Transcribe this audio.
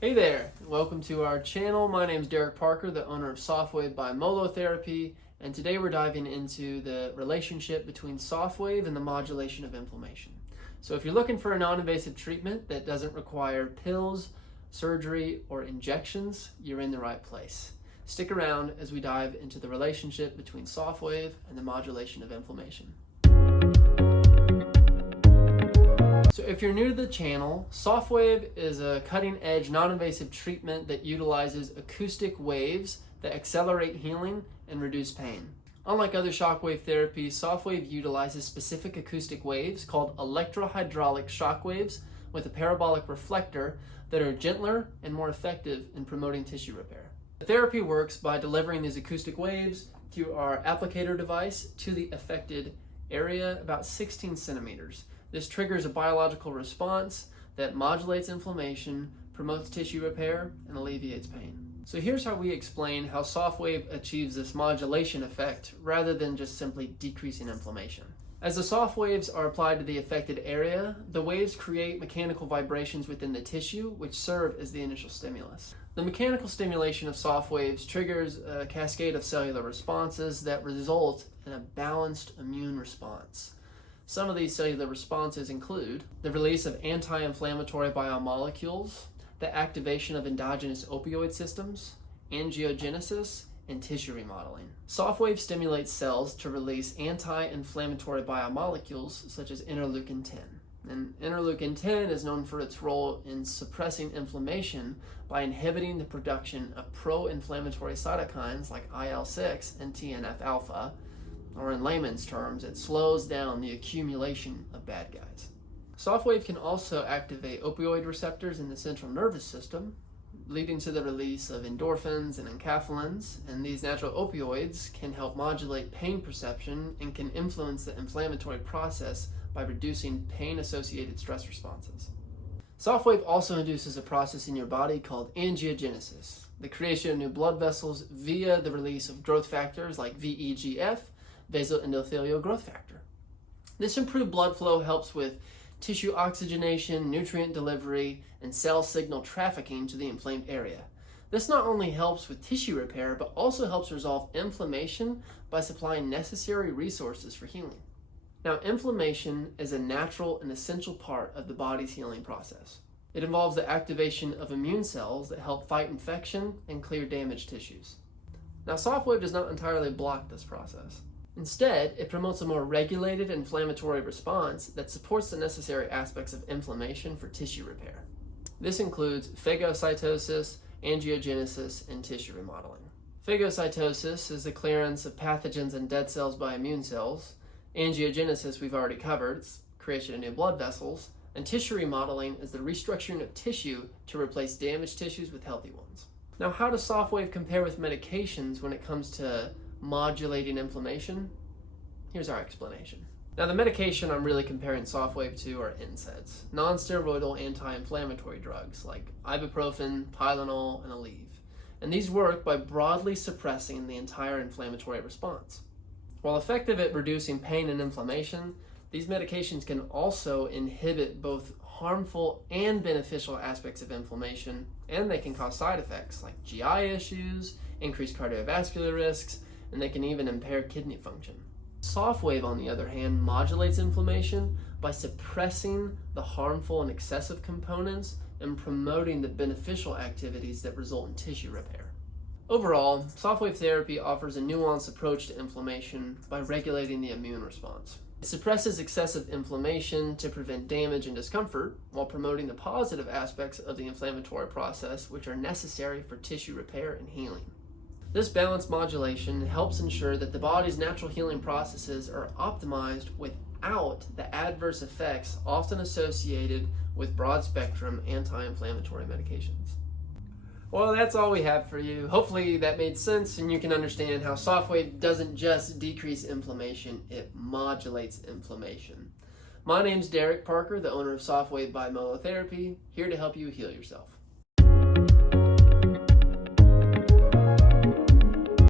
Hey there, welcome to our channel. My name is Derek Parker, the owner of SoftWave Therapy, and today we're diving into the relationship between SoftWave and the modulation of inflammation. So if you're looking for a non-invasive treatment that doesn't require pills, surgery, or injections, you're in the right place. Stick around as we dive into the relationship between SoftWave and the modulation of inflammation. So if you're new to the channel, SoftWave is a cutting-edge non-invasive treatment that utilizes acoustic waves that accelerate healing and reduce pain. Unlike other shockwave therapies, SoftWave utilizes specific acoustic waves called electrohydraulic shockwaves with a parabolic reflector that are gentler and more effective in promoting tissue repair. The therapy works by delivering these acoustic waves through our applicator device to the affected area about 16 centimeters. This triggers a biological response that modulates inflammation, promotes tissue repair, and alleviates pain. So here's how we explain how SoftWave achieves this modulation effect rather than just simply decreasing inflammation. As the soft waves are applied to the affected area, the waves create mechanical vibrations within the tissue, which serve as the initial stimulus. The mechanical stimulation of soft waves triggers a cascade of cellular responses that result in a balanced immune response. Some of these cellular responses include the release of anti-inflammatory biomolecules, the activation of endogenous opioid systems, angiogenesis, and tissue remodeling. SoftWave stimulates cells to release anti-inflammatory biomolecules such as interleukin 10. And interleukin 10 is known for its role in suppressing inflammation by inhibiting the production of pro-inflammatory cytokines like IL-6 and TNF-alpha, or in layman's terms, it slows down the accumulation of bad guys. SoftWave can also activate opioid receptors in the central nervous system, leading to the release of endorphins and enkephalins, and these natural opioids can help modulate pain perception and can influence the inflammatory process by reducing pain-associated stress responses. SoftWave also induces a process in your body called angiogenesis, the creation of new blood vessels via the release of growth factors like VEGF, basal endothelial growth factor. This improved blood flow helps with tissue oxygenation, nutrient delivery, and cell signal trafficking to the inflamed area. This not only helps with tissue repair, but also helps resolve inflammation by supplying necessary resources for healing. Now, inflammation is a natural and essential part of the body's healing process. It involves the activation of immune cells that help fight infection and clear damaged tissues. Now, SoftWave does not entirely block this process. Instead, it promotes a more regulated inflammatory response that supports the necessary aspects of inflammation for tissue repair. This includes phagocytosis, angiogenesis, and tissue remodeling. Phagocytosis is the clearance of pathogens and dead cells by immune cells. Angiogenesis we've already covered, it's creation of new blood vessels. And tissue remodeling is the restructuring of tissue to replace damaged tissues with healthy ones. Now, how does SoftWave compare with medications when it comes to modulating inflammation? Here's our explanation. Now, the medication I'm really comparing SoftWave to are NSAIDs, non-steroidal anti-inflammatory drugs like ibuprofen, Tylenol, and Aleve. And these work by broadly suppressing the entire inflammatory response. While effective at reducing pain and inflammation, these medications can also inhibit both harmful and beneficial aspects of inflammation, and they can cause side effects like GI issues, increased cardiovascular risks, and they can even impair kidney function. SoftWave, on the other hand, modulates inflammation by suppressing the harmful and excessive components and promoting the beneficial activities that result in tissue repair. Overall, SoftWave therapy offers a nuanced approach to inflammation by regulating the immune response. It suppresses excessive inflammation to prevent damage and discomfort while promoting the positive aspects of the inflammatory process, which are necessary for tissue repair and healing. This balanced modulation helps ensure that the body's natural healing processes are optimized without the adverse effects often associated with broad-spectrum anti-inflammatory medications. Well, that's all we have for you. Hopefully that made sense and you can understand how SoftWave doesn't just decrease inflammation, it modulates inflammation. My name's Derek Parker, the owner of SoftWave Therapy, here to help you heal yourself.